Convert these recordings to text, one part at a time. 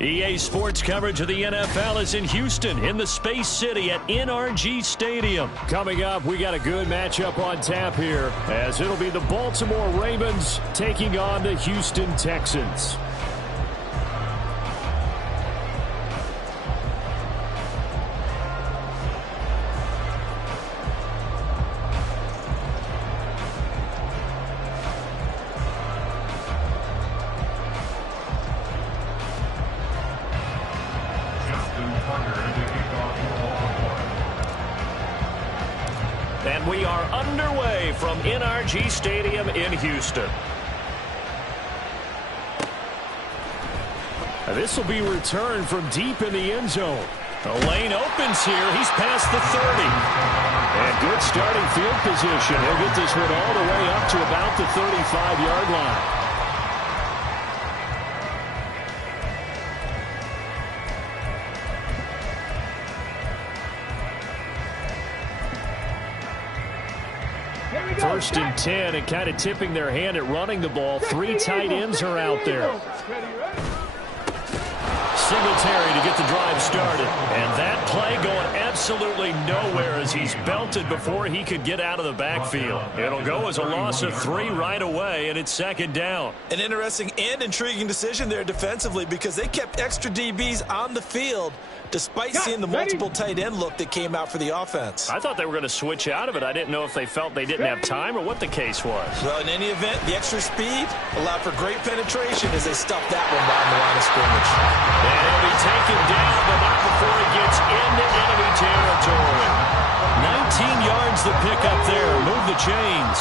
EA Sports coverage of the NFL is in Houston in the Space City at NRG Stadium. Coming up, we got a good matchup on tap here as it'll be the Baltimore Ravens taking on the Houston Texans. And we are underway from NRG Stadium in Houston. This will be returned from deep in the end zone. The lane opens here. He's past the 30. And good starting field position. He'll get this one all the way up to about the 35-yard line. First and 10, and kind of tipping their hand at running the ball. Three tight ends are out there. Singletary to get the drive started. And that play going absolutely nowhere as he's belted before he could get out of the backfield. It'll go as a loss of 3 right away, and it's second down. An interesting and intriguing decision there defensively because they kept extra DBs on the field despite seeing the multiple tight end look that came out for the offense. I thought they were going to switch out of it. I didn't know if they felt they didn't have time or what the case was. Well, in any event, the extra speed allowed for great penetration as they stuffed that one behind the line of scrimmage. And he'll be taken down, but not before he gets into enemy territory. 19 yards the pickup there. Move the chains.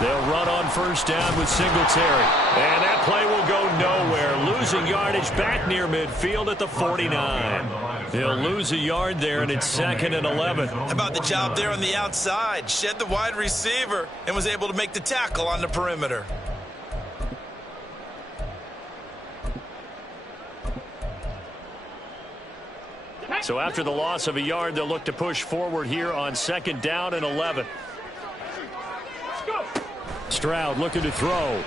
They'll run on first down with Singletary. And that play will go nowhere. Losing yardage back near midfield at the 49. He'll lose a yard there, and it's second and 11. How about the job there on the outside? Shed the wide receiver and was able to make the tackle on the perimeter. So after the loss of a yard, they'll look to push forward here on second down and 11. Stroud looking to throw.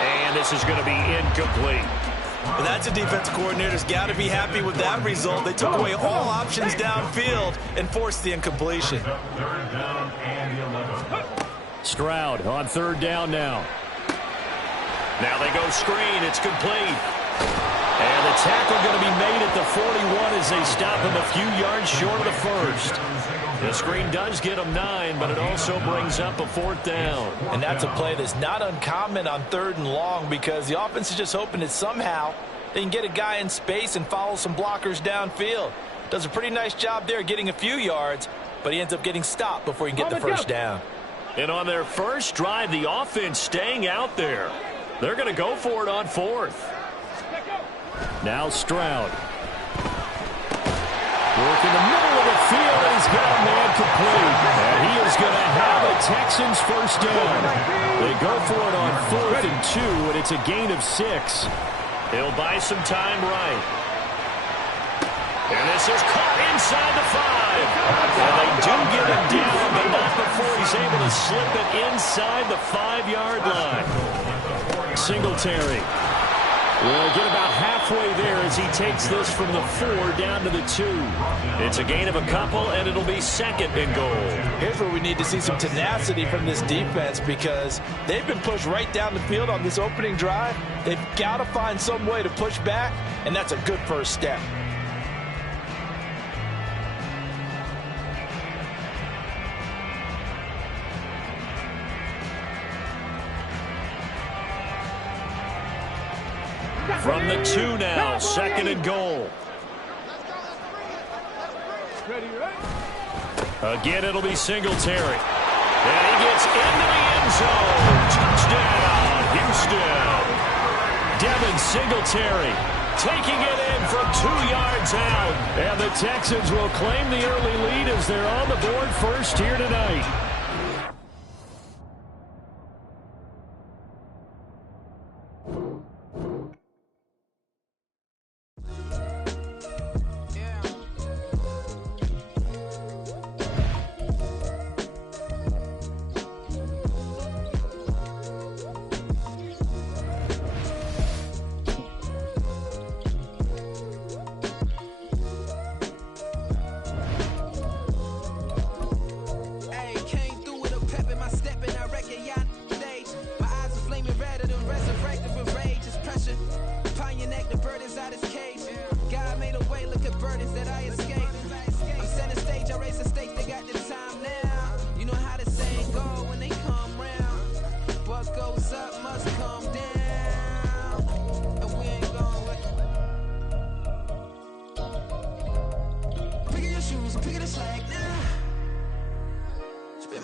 And this is going to be incomplete. Well, that's a defensive coordinator's got to be happy with that result. They took away all options downfield and forced the incompletion. Stroud on third down now. Now they go screen. It's complete. And the tackle going to be made at the 41 as they stop him a few yards short of the first. The screen does get him 9, but it also brings up a fourth down. And that's a play that's not uncommon on third and long because the offense is just hoping that somehow they can get a guy in space and follow some blockers downfield. Does a pretty nice job there getting a few yards, but he ends up getting stopped before he can get the first down. And on their first drive, the offense staying out there. They're going to go for it on fourth. Now Stroud. Work in the middle of the field, and he's got a man complete. And he is going to have a Texans first down. They go for it on 4th and 2, and it's a gain of 6. He'll buy some time right. And this is caught inside the 5. And they do get him down, but not before he's able to slip it inside the 5-yard line. Singletary will get about halfway there as he takes this from the 4 down to the 2. It's a gain of a couple, and it'll be second and goal. Here's where we need to see some tenacity from this defense because they've been pushed right down the field on this opening drive. They've got to find some way to push back, and that's a good first step. From the 2 now, second and goal. Again, it'll be Singletary. And he gets into the end zone. Touchdown, Houston. Devin Singletary taking it in from 2 yards out. And the Texans will claim the early lead as they're on the board first here tonight.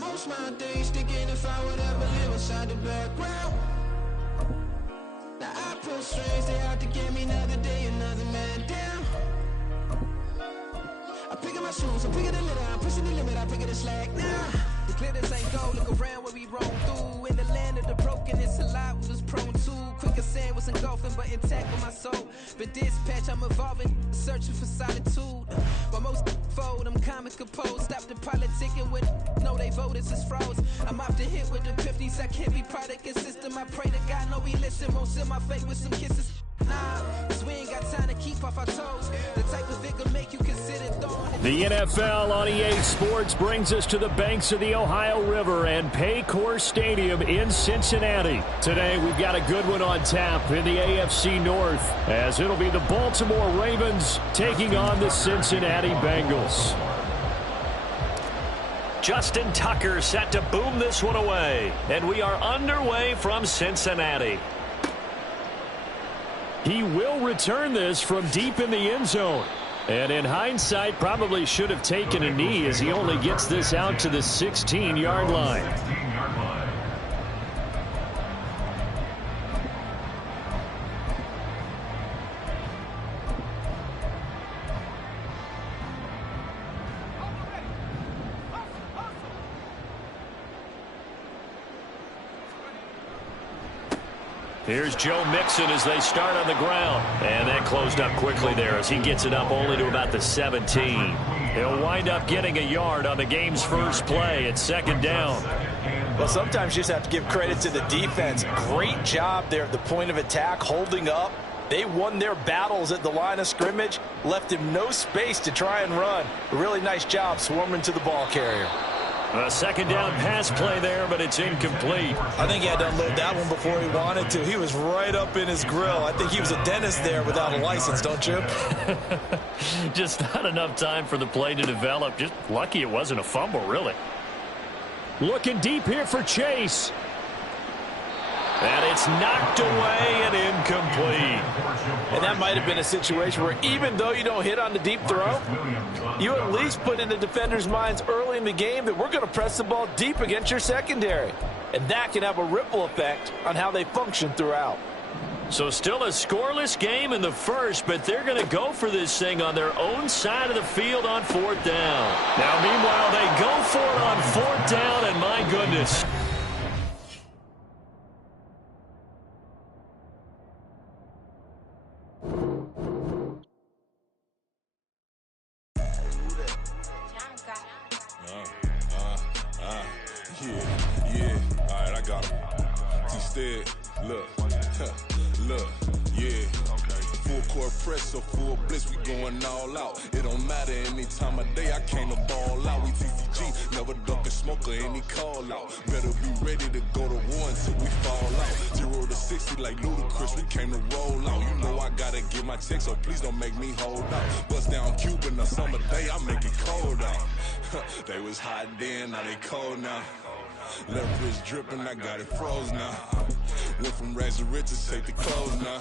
Most my days thinking if I would ever live inside the background. Now I pull strings, they out to get me another day, another man down. I'm picking my shoes, I'm picking the litter, I'm pushing the limit, I'm picking the slack now. The clear this ain't gold, look around where we roll through. In the land of the broken, it's a lot we was prone to. Quicker sand was engulfing, but intact with my soul. But dispatch, I'm evolving, searching for solitude. While most fold, I'm comic composed. Stop the politicking with no, they voters is froze. I'm off the hit with the 50s, I can't be product and system. I pray to God, no, we listen, won't send my fate with some kisses. Nah, cause we ain't got time to keep off our toes. The type of vigor make you consider throwing. The NFL on EA Sports brings us to the banks of the Ohio River and Paycor Stadium in Cincinnati. Today we've got a good one on tap in the AFC North, as it'll be the Baltimore Ravens taking on the Cincinnati Bengals. Justin Tucker set to boom this one away, and we are underway from Cincinnati. He will return this from deep in the end zone. And in hindsight, probably should have taken a knee, as he only gets this out to the 16-yard line. Here's Joe Mixon as they start on the ground. And that closed up quickly there as he gets it up only to about the 17. He'll wind up getting a yard on the game's first play at second down. Well, sometimes you just have to give credit to the defense. Great job there at the point of attack, holding up. They won their battles at the line of scrimmage, left him no space to try and run. A really nice job swarming to the ball carrier. A second down pass play there, but it's incomplete. I think he had to unload that one before he wanted to. He was right up in his grill. I think he was a dentist there without a license, don't you? Just not enough time for the play to develop. Just lucky it wasn't a fumble, really. Looking deep here for Chase. And it's knocked away and incomplete. And that might have been a situation where even though you don't hit on the deep throw, you at least put in the defender's minds early in the game that we're going to press the ball deep against your secondary. And that can have a ripple effect on how they function throughout. So still a scoreless game in the first, but they're going to go for this thing on their own side of the field on fourth down. Now, meanwhile, they go for it on fourth down, and my goodness. Yeah, all right, I got him. T-Stead, look, yeah. Full court press, so full blitz, we going all out. It don't matter any time of day, I came to ball out. We TCG, never duck a smoker, any call out. Better be ready to go to war until we fall out. 0 to 60 like Ludacris, we came to roll out. You know I gotta get my check, so please don't make me hold out. Bust down Cuban, a summer day, I make it cold out. They was hot then, now they cold now. Left wrist dripping, I got it froze now. Went from rags to riches, take the clothes now.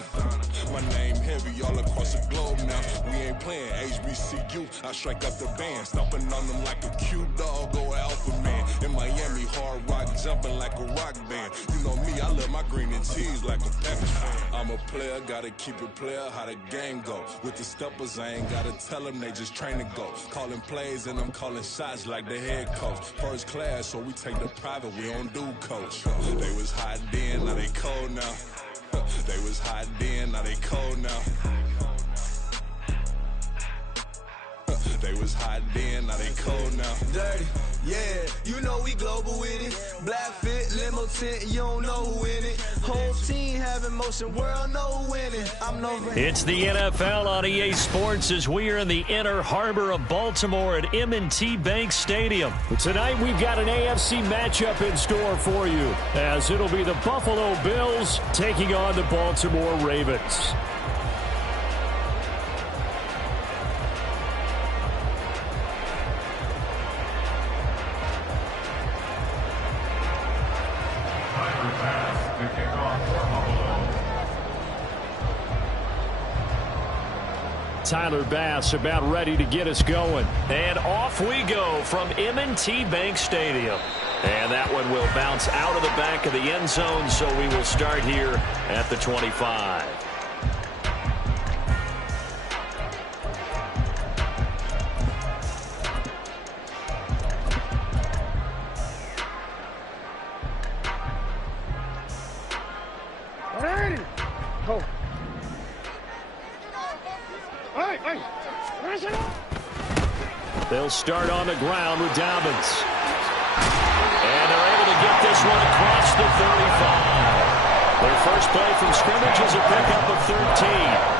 My name heavy all across the globe now. We ain't playing HBCU, I strike up the band. Stomping on them like a cute dog, go alpha man. In Miami, hard rock, jumping like a rock band. You know me, I love my green and cheese like a Packers fan. I'm a player, gotta keep it player, how the game go. With the steppers, I ain't gotta tell them, they just train to go. Calling plays and I'm calling shots like the head coach. First class, so we take the private, we don't do coach. They was hot then, now they cold now. They was hot then, now they cold now. They was hot then, now they cold now. Dirty, yeah, you know we global with it. Black fit, limo tint, you don't know who in it. Whole team having motion, world no winning. I'm no It's the NFL on EA Sports as we are in the inner harbor of Baltimore at M&T Bank Stadium. Tonight we've got an AFC matchup in store for you, as it'll be the Buffalo Bills taking on the Baltimore Ravens. Tyler Bass about ready to get us going. And off we go from M&T Bank Stadium. And that one will bounce out of the back of the end zone, so we will start here at the 25. Go. They'll start on the ground with Dobbins. And they're able to get this one across the 35. Their first play from scrimmage is a pickup of 13.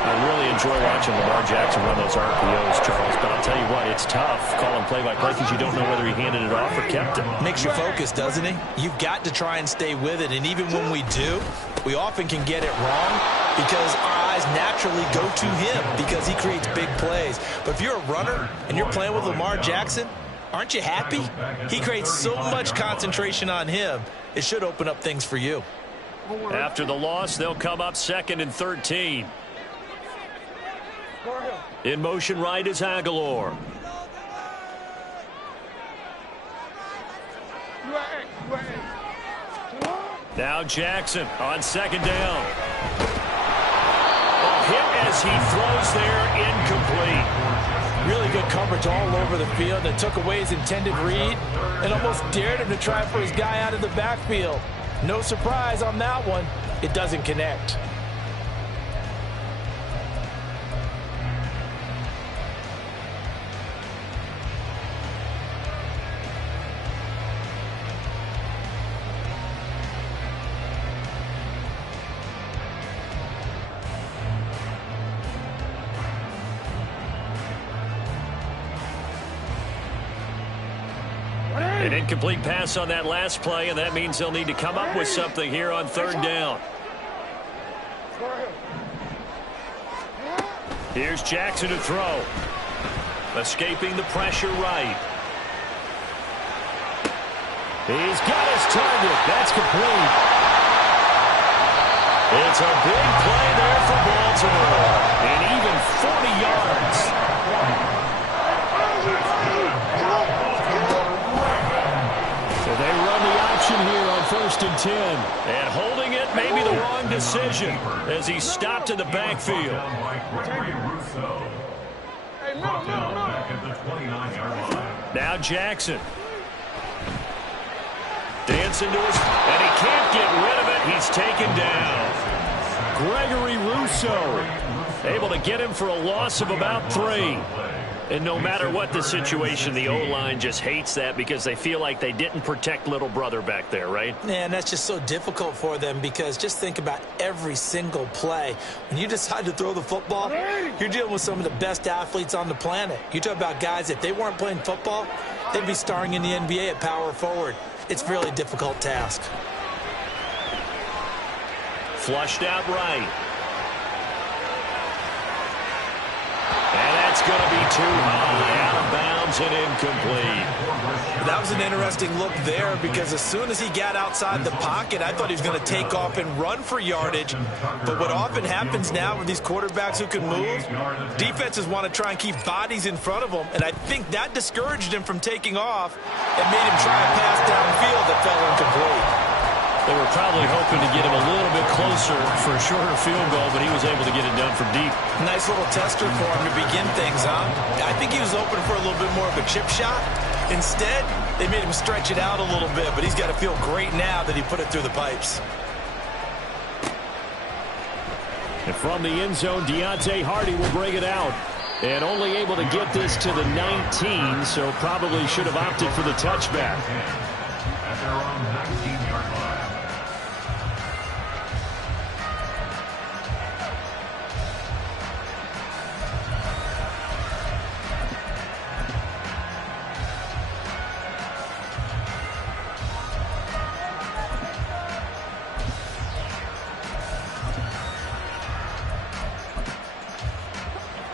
I really enjoy watching Lamar Jackson run those RPOs, Charles, but I'll tell you what, it's tough calling play-by-play because you don't know whether he handed it off or kept it. Makes you focus, doesn't he? You've got to try and stay with it, and even when we do, we often can get it wrong because our eyes naturally go to him because he creates big plays. But if you're a runner and you're playing with Lamar Jackson, aren't you happy? He creates so much concentration on him, it should open up things for you. After the loss, they'll come up 2nd and 13. In motion right is Aguilar. Now Jackson on 2nd down. A hit as he throws there, incomplete. Really good coverage all over the field that took away his intended read and almost dared him to try for his guy out of the backfield. No surprise on that one. It doesn't connect. An incomplete pass on that last play, and that means they'll need to come up with something here on 3rd down. Here's Jackson to throw. Escaping the pressure right. He's got his target. That's complete. It's a big play there for Baltimore. And even 40 yards. They run the option here on 1st and 10. And holding it may be the wrong decision as he stopped in the backfield. Now Jackson. Dancing to his... And he can't get rid of it. He's taken down. Gregory Rousseau able to get him for a loss of about 3. And no matter what the situation, the O-line just hates that because they feel like they didn't protect little brother back there, right? Yeah, and that's just so difficult for them because just think about every single play. When you decide to throw the football, you're dealing with some of the best athletes on the planet. You talk about guys, if they weren't playing football, they'd be starring in the NBA at power forward. It's a really difficult task. Flushed out right. And that's going to be too high, out of bounds and incomplete. That was an interesting look there because as soon as he got outside the pocket, I thought he was going to take off and run for yardage. But what often happens now with these quarterbacks who can move, defenses want to try and keep bodies in front of them, and I think that discouraged him from taking off and made him try a pass downfield that fell incomplete. They were probably hoping to get him a little bit closer for a shorter field goal, but he was able to get it done from deep. Nice little tester for him to begin things, huh? I think he was open for a little bit more of a chip shot. Instead, they made him stretch it out a little bit, but he's got to feel great now that he put it through the pipes. And from the end zone, Deontay Hardy will bring it out. And only able to get this to the 19, so probably should have opted for the touchback. At their own 19-yard line.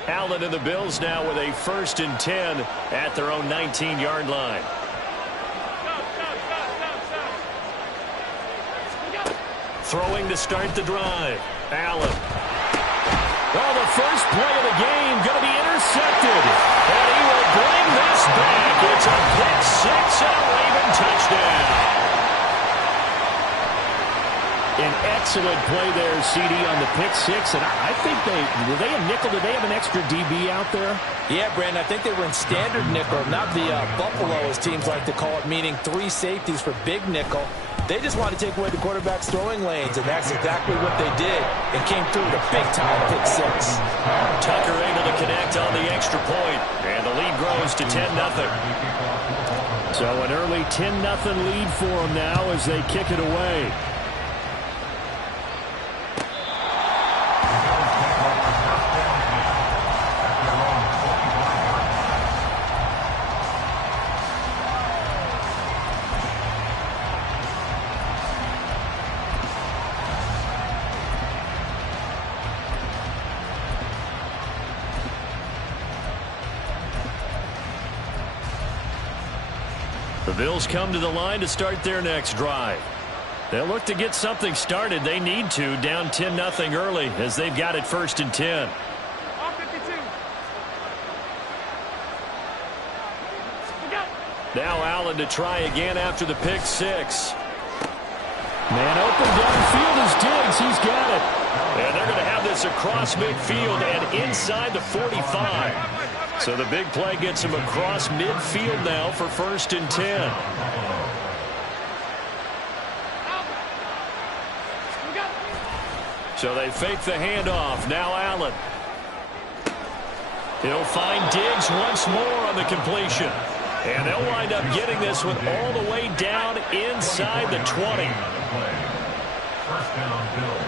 Allen and the Bills now with a 1st and 10 at their own 19-yard line. Throwing to start the drive. Allen. Well, the first play of the game going to be intercepted. And he will bring this back. It's a pick six and a Raven touchdown. An excellent play there, CD, on the pick six. And I think were they a nickel? Did they have an extra DB out there? Yeah, Brandon, I think they were in standard nickel, not the Buffalo, as teams like to call it, meaning 3 safeties for big nickel. They just wanted to take away the quarterback's throwing lanes, and that's exactly what they did, and came through with a big-time pick six. Tucker able to connect on the extra point, and the lead grows to 10-0. So an early 10-0 lead for them now as they kick it away. The Bills come to the line to start their next drive. They'll look to get something started. They need to, down 10-0 early as they've got it 1st and 10. Now Allen to try again after the pick six. Man open downfield is Diggs. He's got it. And they're going to have this across midfield and inside the 45. So the big play gets him across midfield now for 1st and 10. So they fake the handoff. Now Allen. He'll find Diggs once more on the completion. And they'll wind up getting this one all the way down inside the 20. First down, Bills.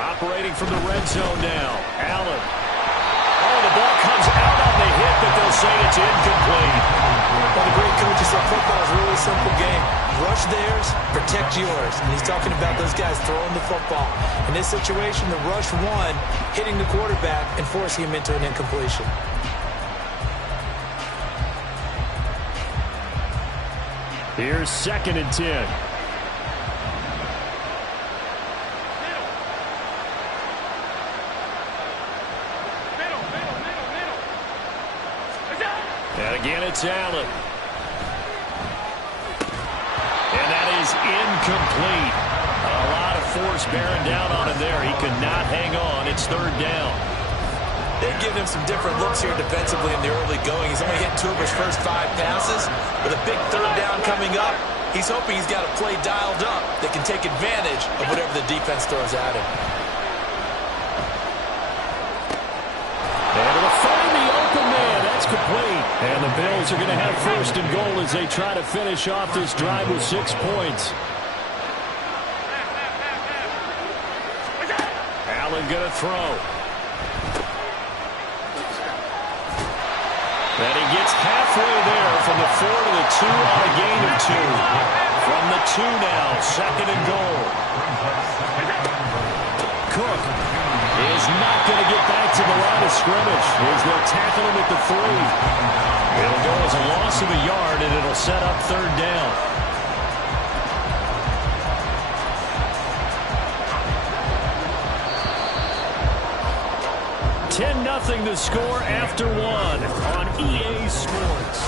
Operating from the red zone now. Allen. Oh, the ball comes out on the hit, but they'll say it's incomplete. Well, the great coach said football is a really simple game. Rush theirs, protect yours. And he's talking about those guys throwing the football. In this situation, the rush won, hitting the quarterback and forcing him into an incompletion. Here's 2nd and 10. And again, it's Allen. And that is incomplete. A lot of force bearing down on him there. He could not hang on. It's 3rd down. They've given him some different looks here defensively in the early going. He's only hit 2 of his first 5 passes. With a big 3rd down coming up, he's hoping he's got a play dialed up that can take advantage of whatever the defense throws at him. Able to find the open man. That's complete. And the Bills are going to have 1st and goal as they try to finish off this drive with 6 points. Allen going to throw. And he gets halfway there from the 4 to the 2 on a gain of 2. From the 2 now, 2nd and goal. Cook is not going to get back to the line of scrimmage as they'll tackle him at the 3. It'll go as a loss of a yard, and it'll set up 3rd down. Nothing to score after 1 on EA Sports.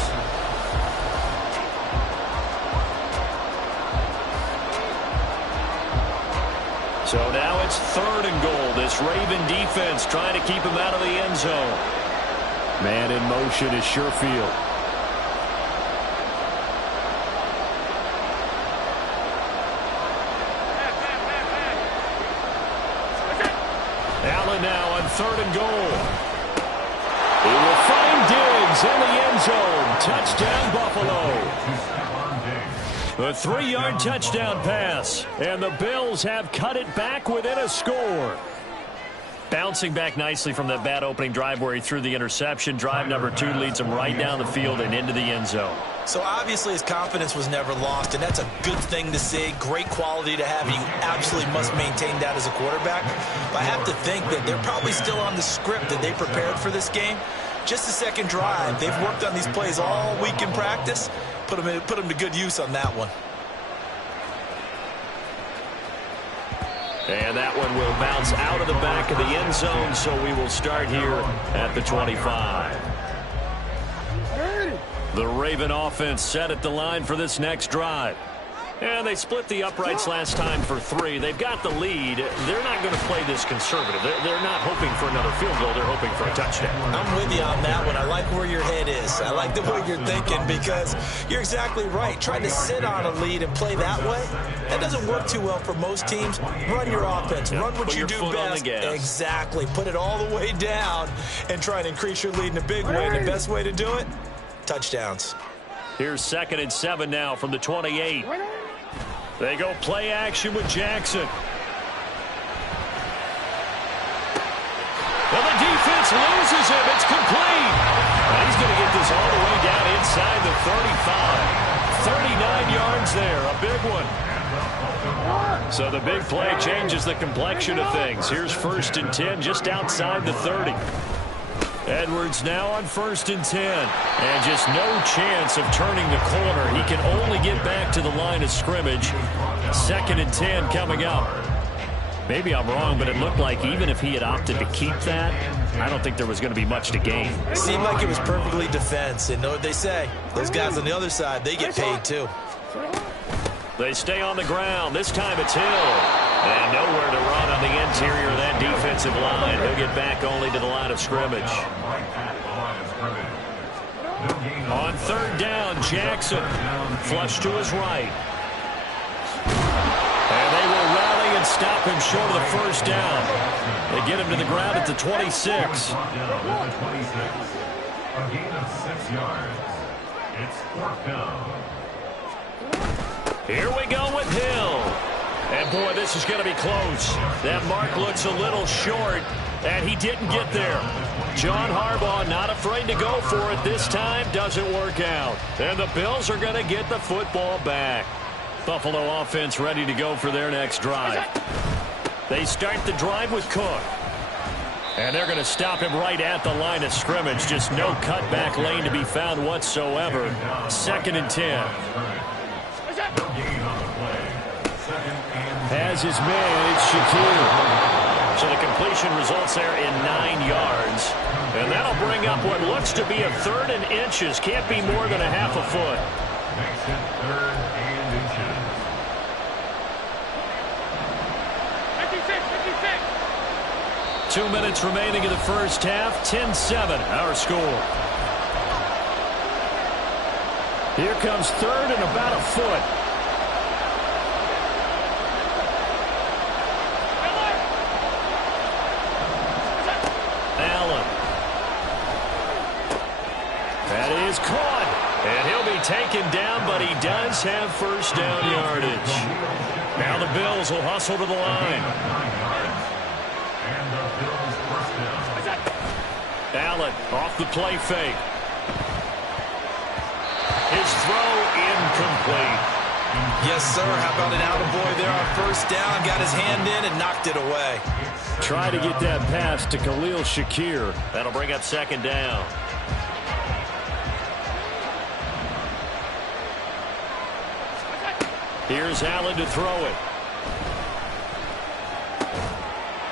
So now it's 3rd and goal. This Raven defense trying to keep him out of the end zone. Man in motion is Sherfield. Allen now on 3rd and goal. He will find Diggs in the end zone. Touchdown, Buffalo. A 3-yard touchdown pass. And the Bills have cut it back within a score. Bouncing back nicely from that bad opening drive where he threw the interception. Drive number 2 leads him right down the field and into the end zone. So obviously his confidence was never lost, and that's a good thing to see. Great quality to have. You absolutely must maintain that as a quarterback. But I have to think that they're probably still on the script that they prepared for this game. Just the second drive. They've worked on these plays all week in practice. Put them to good use on that one. And that one will bounce out of the back of the end zone, so we will start here at the 25. The Raven offense set at the line for this next drive. And they split the uprights last time for 3. They've got the lead. They're not going to play this conservative. They're not hoping for another field goal. They're hoping for a touchdown. I'm with you on that one. I like where your head is. I like the way you're thinking because you're exactly right. Trying to sit on a lead and play that way, that doesn't work too well for most teams. Run your offense. Run what you do best. Exactly. Put it all the way down and try and increase your lead in a big way. And the best way to do it, touchdowns. Here's 2nd and 7 now from the 28. They go play action with Jackson. Well, the defense loses him. It's complete. And he's going to get this all the way down inside the 35. 39 yards there. A big one. So the big play changes the complexion of things. Here's 1st and 10 just outside the 30. Edwards now on 1st and 10. And just no chance of turning the corner. He can only get back to the line of scrimmage. 2nd and 10 coming up. Maybe I'm wrong, but it looked like even if he had opted to keep that, I don't think there was going to be much to gain. It seemed like it was perfectly defense. And know what they say? Those guys on the other side, they get paid too. They stay on the ground. This time it's Hill. And nowhere to run on the interior of that defensive line. He'll get back only to the line of scrimmage. On 3rd down, Jackson. Flush to his right. And they will rally and stop him short of the 1st down. They get him to the ground at the 26. A gain of 6 yards. It's 4th down. Here we go with Hill. And, boy, this is going to be close. That mark looks a little short, and he didn't get there. John Harbaugh not afraid to go for it this time. Doesn't work out. And the Bills are going to get the football back. Buffalo offense ready to go for their next drive. They start the drive with Cook. And they're going to stop him right at the line of scrimmage. Just no cutback lane to be found whatsoever. 2nd and 10. Has his man, it's Shakir. So the completion results there in 9 yards. And that'll bring up what looks to be a 3rd and inches. Can't be more than a half a foot. Makes it 3rd and inches. 2 minutes remaining in the first half. 10-7, our score. Here comes 3rd and about a foot. Is caught, and he'll be taken down, but he does have 1st down yardage. Now the Bills will hustle to the line. And the Bills 1st down. Allen off the play fake. His throw incomplete. Yes, sir. How about an attaboy there on 1st down? Got his hand in and knocked it away. Try to get that pass to Khalil Shakir. That'll bring up 2nd down. Here's Allen to throw it.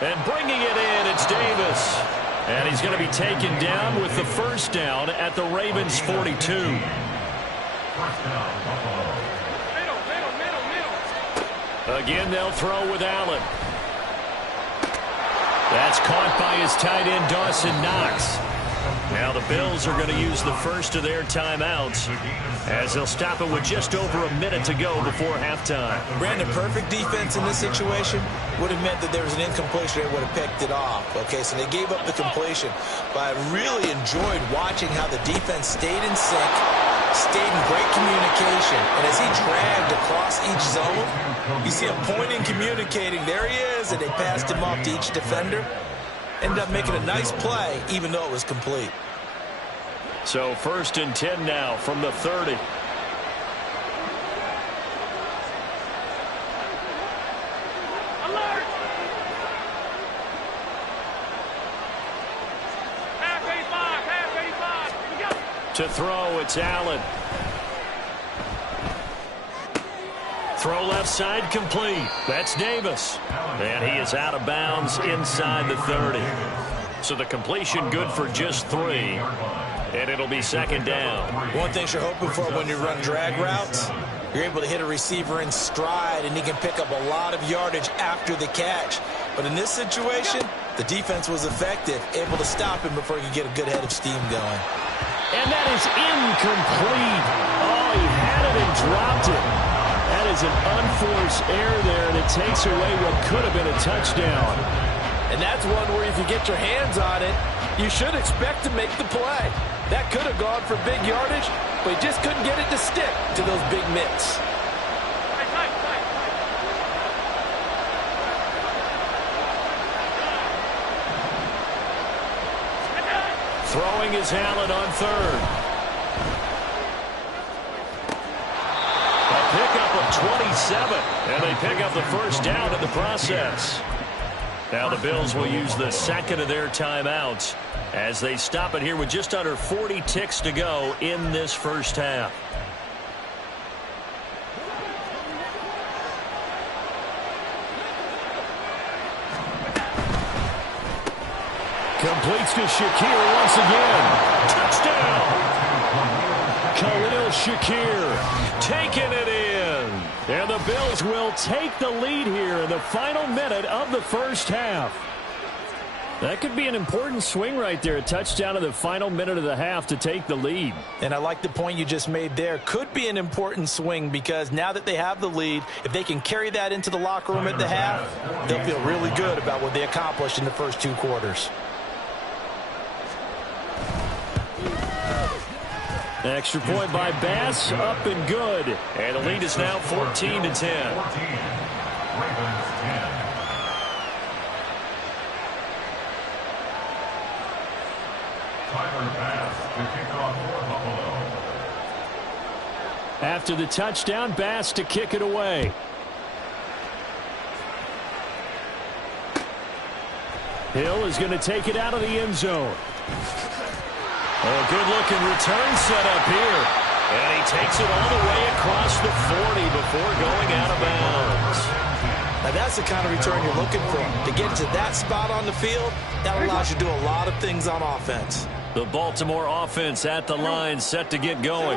And bringing it in, it's Davis. And he's going to be taken down with the 1st down at the Ravens 42. 1st down, Buffalo. Again, they'll throw with Allen. That's caught by his tight end, Dawson Knox. Now the Bills are going to use the first of their timeouts as they'll stop it with just over a minute to go before halftime. Brandon, perfect defense in this situation would have meant that there was an incompletion. They would have picked it off. Okay, so they gave up the completion. But I really enjoyed watching how the defense stayed in sync, stayed in great communication. And as he dragged across each zone, you see him pointing, communicating. There he is, and they passed him off to each defender. Ended up making a nice play, even though it was complete. So 1st and 10 now from the 30. Alert! Half 85. We go. To throw, it's Allen. Throw left side complete. That's Davis. And he is out of bounds inside the 30. So the completion good for just 3. And it'll be second down. One thing you're hoping for when you run drag routes, you're able to hit a receiver in stride, and he can pick up a lot of yardage after the catch. But in this situation, the defense was effective, able to stop him before he could get a good head of steam going. And that is incomplete. Oh, he had it and dropped it. That is an unforced error there, and it takes away what could have been a touchdown. And that's one where if you get your hands on it, you should expect to make the play. That could have gone for big yardage, but he just couldn't get it to stick to those big mitts. Throwing is Allen on 3rd. A pickup of 27, and they pick up the first down in the process. Now the Bills will use the second of their timeouts as they stop it here with just under 40 ticks to go in this first half. Completes to Shakir once again. Touchdown! Khalil Shakir taking it in. And the Bills will take the lead here in the final minute of the first half. That could be an important swing right there. A touchdown in the final minute of the half to take the lead. And I like the point you just made there. Could be an important swing because now that they have the lead, if they can carry that into the locker room at the half, they'll feel really good about what they accomplished in the first 2 quarters. Extra point by Bass, up and good. And the lead is now 14-10. 14. Ravens 10. Tyler Bass to kick off for Buffalo. After the touchdown, Bass to kick it away. Hill is going to take it out of the end zone. A good-looking return set up here. And he takes it all the way across the 40 before going out of bounds. Now that's the kind of return you're looking for. To get to that spot on the field, that allows you to do a lot of things on offense. The Baltimore offense at the line, set to get going.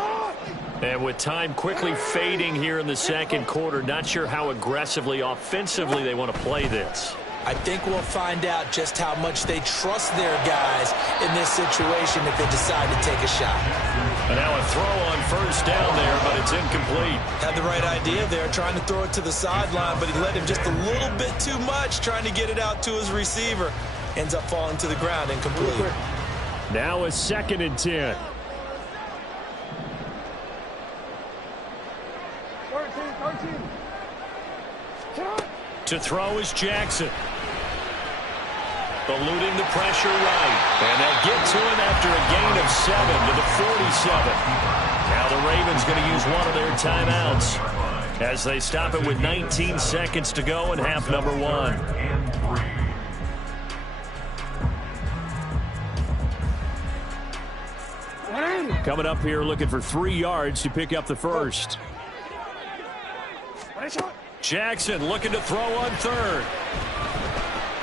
And with time quickly fading here in the second quarter, not sure how aggressively, offensively they want to play this. I think we'll find out just how much they trust their guys in this situation if they decide to take a shot. And now a throw on first down there, but it's incomplete. Had the right idea there, trying to throw it to the sideline, but he let him just a little bit too much, trying to get it out to his receiver. Ends up falling to the ground, incomplete. Now a 2nd and 10. 13. To throw is Jackson. Eluding the pressure right. And they'll get to him after a gain of 7 to the 47. Now the Ravens going to use one of their timeouts as they stop it with 19 seconds to go in half number 1. Coming up here looking for 3 yards to pick up the first. Jackson looking to throw on 3rd.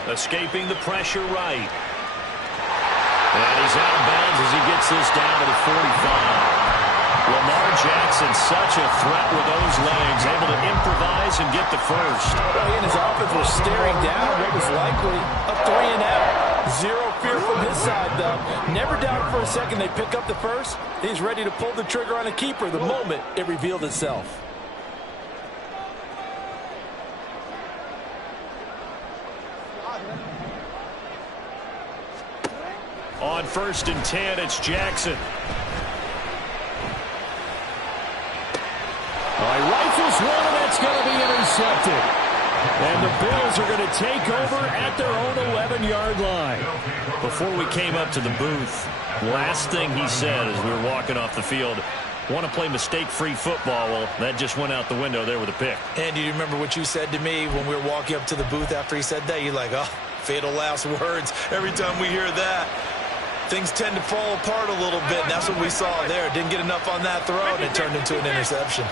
Escaping the pressure right. And he's out of bounds as he gets this down to the 45. Lamar Jackson, such a threat with those legs, able to improvise and get the first. Well, he and his offense were staring down what was likely a 3 and out. Zero fear from his side, though. Never doubted for a second they pick up the first. He's ready to pull the trigger on a keeper the moment it revealed itself. On 1st and 10, it's Jackson. Rifles one, and that's going to be intercepted. And the Bills are going to take over at their own 11-yard line. Before we came up to the booth, last thing he said as we were walking off the field, want to play mistake-free football. Well, that just went out the window there with a pick. And do you remember what you said to me when we were walking up to the booth after he said that? You're like, oh, fatal last words. Every time we hear that, things tend to fall apart a little bit, and that's what we saw there. Didn't get enough on that throw, and it turned into an interception.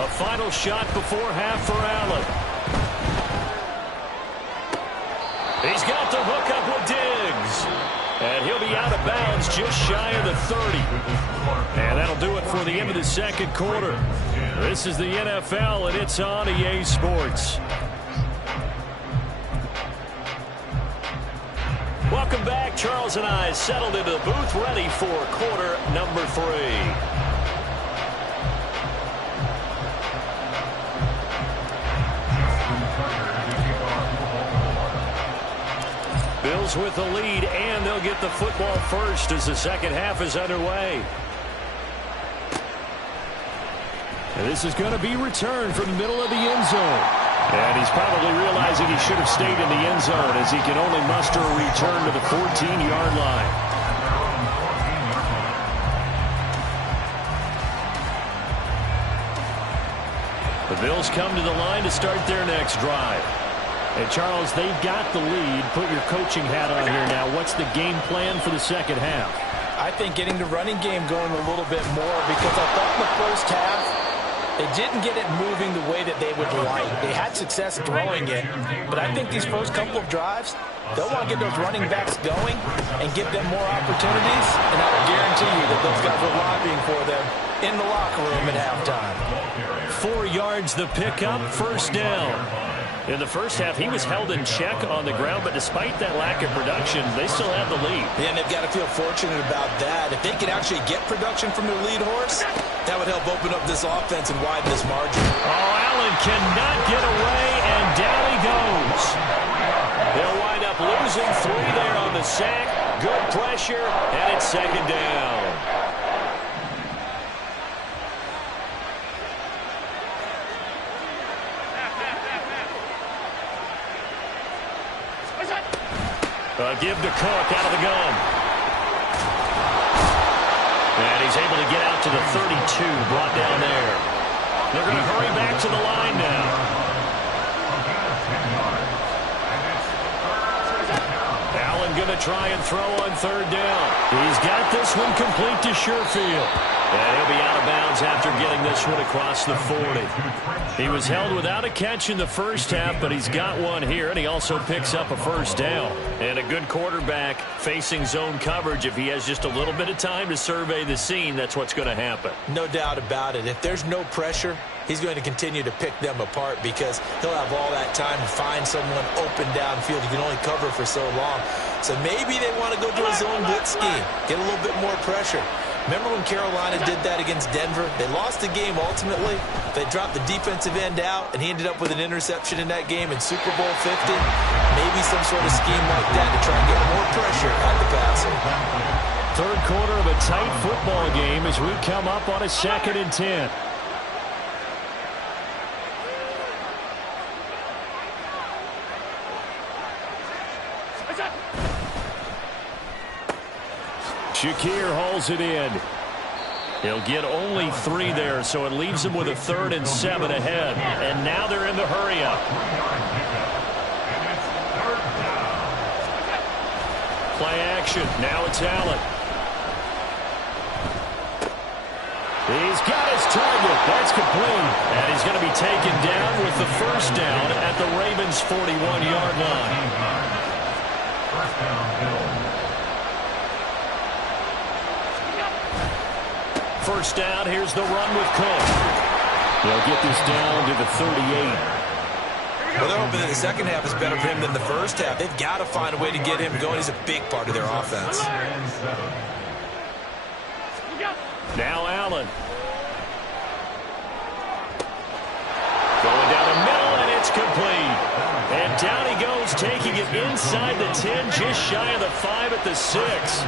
A final shot before half for Allen. He's got the hookup with Diggs. And he'll be out of bounds just shy of the 30. And that'll do it for the end of the second quarter. This is the NFL, and it's on EA Sports. Welcome back. Charles and I settled into the booth, ready for quarter number 3. Bills with the lead, and they'll get the football first as the second half is underway. And this is going to be returned from the middle of the end zone. And he's probably realizing he should have stayed in the end zone as he can only muster a return to the 14-yard line. The Bills come to the line to start their next drive. And, Charles, they've got the lead. Put your coaching hat on here now. What's the game plan for the second half? I think getting the running game going a little bit more, because I thought in the first half they didn't get it moving the way that they would like. They had success throwing it, but I think these first couple of drives, they'll want to get those running backs going and give them more opportunities, and I will guarantee you that those guys were lobbying for them in the locker room at halftime. 4 yards the pickup, first down. In the first half, he was held in check on the ground, but despite that lack of production, they still have the lead. Yeah, and they've got to feel fortunate about that. If they could actually get production from their lead horse, that would help open up this offense and widen this margin. Oh, Allen cannot get away, and down he goes. They'll wind up losing 3 there on the sack. Good pressure, and it's second down. Give to Cook out of the gun. And he's able to get out to the 32, brought down there. They're going to hurry back to the line now. Allen going to try and throw on third down. He's got this one complete to Sherfield. And he'll be out of bounds after getting this one across the 40. He was held without a catch in the first half, but he's got one here, and he also picks up a first down. And a good quarterback facing zone coverage. If he has just a little bit of time to survey the scene, that's what's going to happen. No doubt about it. If there's no pressure, he's going to continue to pick them apart because he'll have all that time to find someone open downfield. He can only cover for so long. So maybe they want to go to a zone blitz scheme, get a little bit more pressure. Remember when Carolina did that against Denver? They lost the game ultimately. They dropped the defensive end out, and he ended up with an interception in that game in Super Bowl 50. Maybe some sort of scheme like that to try and get more pressure at the passer. Third quarter of a tight football game as we come up on a 2nd and 10. Shakir hauls it in. He'll get only 3 there, so it leaves him with a 3rd and 7 ahead. And now they're in the hurry-up. Play action. Now it's Allen. He's got his target. That's complete. And he's going to be taken down with the first down at the Ravens' 41-yard line. First down, Bills. First down, here's the run with Cook. They'll get this down to the 38. Well, they're hoping that the second half is better for him than the first half. They've got to find a way to get him going. He's a big part of their offense. Now Allen. Going down the middle, and it's complete. And down he goes, taking it inside the 10, just shy of the 5 at the 6.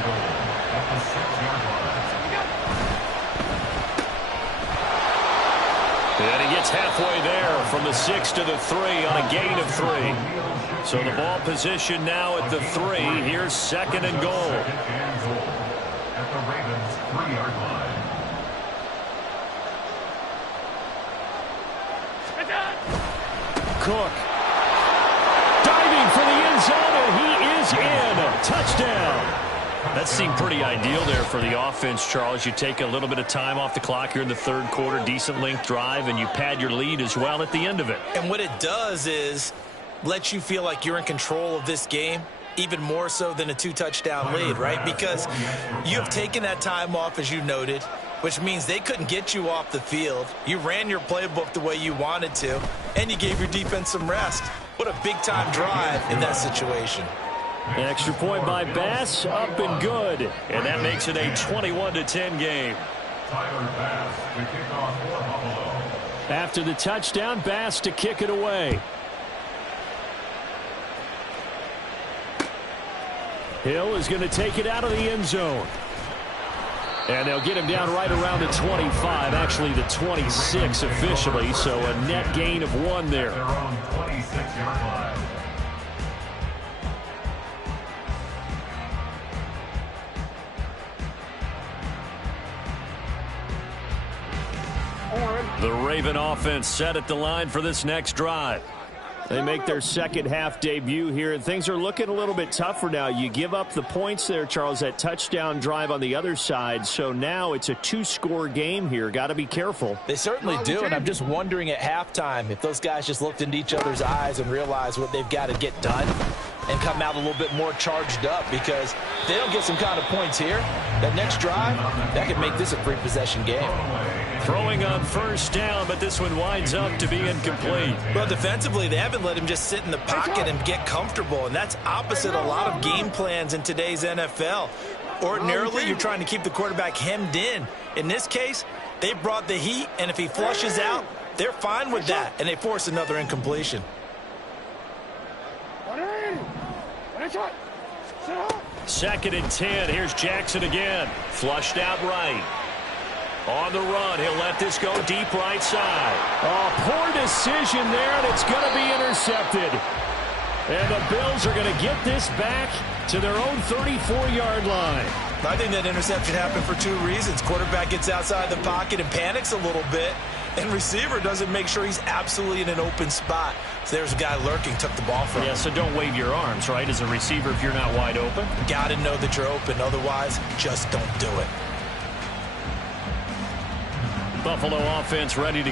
And he gets halfway there from the 6 to the 3 on a gain of 3. So the ball position now at the 3. Here's 2nd and goal. At the Ravens' 3-yard line. Cook. Diving for the end zone, and he is in. Touchdown. That seemed pretty ideal there for the offense, Charles. You take a little bit of time off the clock here in the third quarter, decent length drive, and you pad your lead as well at the end of it. And what it does is let you feel like you're in control of this game, even more so than a 2-touchdown lead, right? Because you have taken that time off, as you noted, which means they couldn't get you off the field. You ran your playbook the way you wanted to, and you gave your defense some rest. What a big-time drive in that situation. An extra point by Bass, up and good. And that makes it a 21-10 game. Tyler Bass to kick off for Buffalo. After the touchdown, Bass to kick it away. Hill is going to take it out of the end zone. And they'll get him down right around the 25, actually the 26 officially, so a net gain of 1 there. Their own 26-yard line. The Raven offense set at the line for this next drive. They make their second half debut here, and things are looking a little bit tougher now. You give up the points there, Charles, that touchdown drive on the other side. So now it's a 2-score game here. Got to be careful. They certainly do, and I'm just wondering at halftime if those guys just looked into each other's eyes and realized what they've got to get done and come out a little bit more charged up, because if they don't get some kind of points here, that next drive, that could make this a 3-possession game. Throwing on first down, but this one winds up to be incomplete. Well, defensively, they haven't let him just sit in the pocket and get comfortable, and that's opposite a lot of game plans in today's NFL. Ordinarily, you're trying to keep the quarterback hemmed in. In this case, they brought the heat, and if he flushes out, they're fine with that, and they force another incompletion. Second and 10. Here's Jackson again. Flushed out right. On the run, he'll let this go deep right side. Oh, poor decision there, and it's going to be intercepted. And the Bills are going to get this back to their own 34-yard line. I think that interception happened for 2 reasons. Quarterback gets outside the pocket and panics a little bit, and receiver doesn't make sure he's absolutely in an open spot. So there's a guy lurking, took the ball from him. Yeah, so don't wave your arms, right, as a receiver if you're not wide open. Got to know that you're open. Otherwise, just don't do it. Buffalo offense ready to